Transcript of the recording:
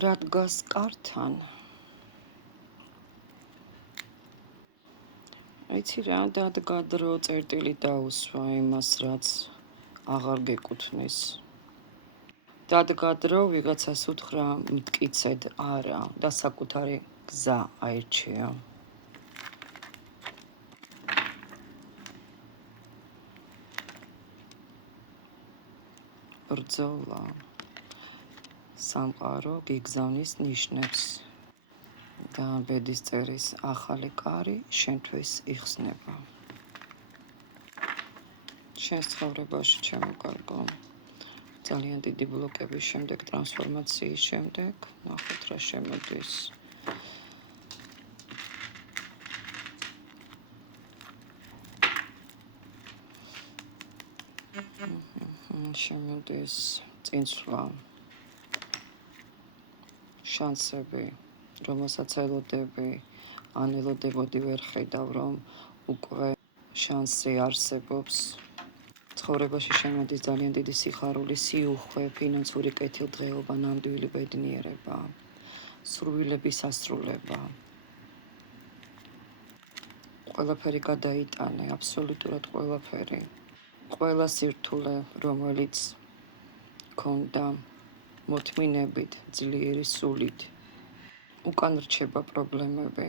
რა დგას კართან? იცი რა, დადგა დრო წერტილი დაუსვა იმას, რაც აღარ გეკუთვნის. დადგა დრო ვიღაცას უთხრა მტკიცედ არა და საკუთარი გზა აირჩია. ბრძოლა სამყარო გიგზავნის ნიშნებს და ბედის წერის ახალი კარი შენთვის იხსნება. შენს ცხოვრებაში, ჩემო კარგო, ძალიან დიდი ბლოკების შემდეგ, ტრანსფორმაციის შემდეგ, ნახოთ რა შემოდის. შემოდის წინსვლა, შანსები, რომელსაც ელოდები, ან ელოდებოდი ვერ ხედავ, რომ უკვე შანსი არსებობს. ცხოვრებაში შემოდის ძალიან დიდი სიხარული, სიუხვე, ფინანსური კეთილდღეობა, ნამდვილი ბედნიერება, სურვილების ასრულება. ყველაფერი გადაიტანე, აბსოლუტურად ყველაფერი. ყველა სირთულე, რომელიც ქონდა მოთმინებით, ძლიერი სულით, უკან რჩება პრობლემები.